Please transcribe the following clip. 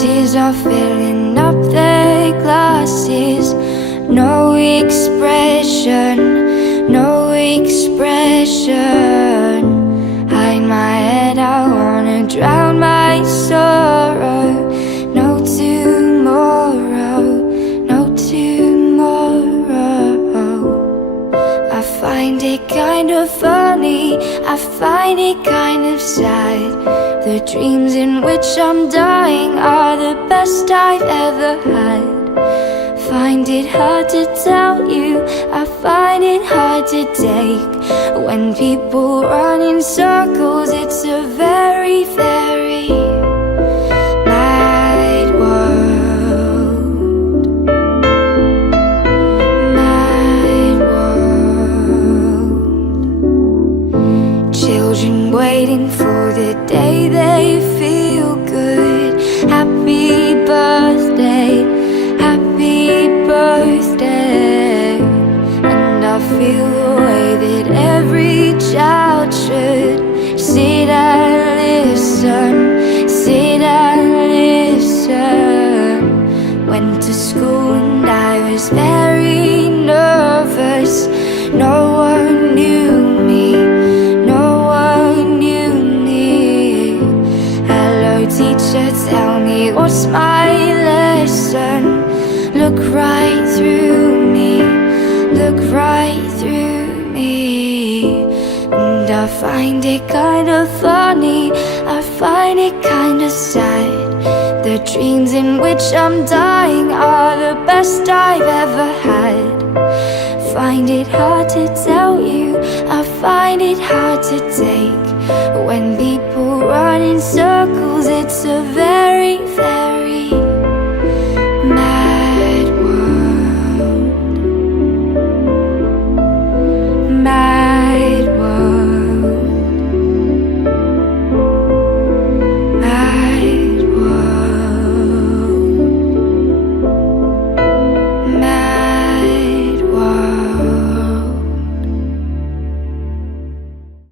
tears are filling up their glasses. No expression, no expression. Hide my head, I wanna drown my sorrow. No tomorrow, no tomorrow. I find it kind of funny, I find it kind of sad. The dreams in which I'm dying are the best I've ever had. Find it hard to tell you, I find it hard to take. When people run in circles, it's a very, very mad world. Mad world. Children waiting for the day they feel good. Happy birthday, happy birthday. And I feel the way that every child should. Sit and listen, sit and listen. Went to school and I was very nervous. No one knew me, no one knew me. Hello teacher, tell me what's my lesson. Look right through me, look right through me. And I find it kind of funny, I find it kind of sad. The dreams in which I'm dying are the best I've ever had. Find it hard to tell you, I find it hard to take. When people run in circles, it's a very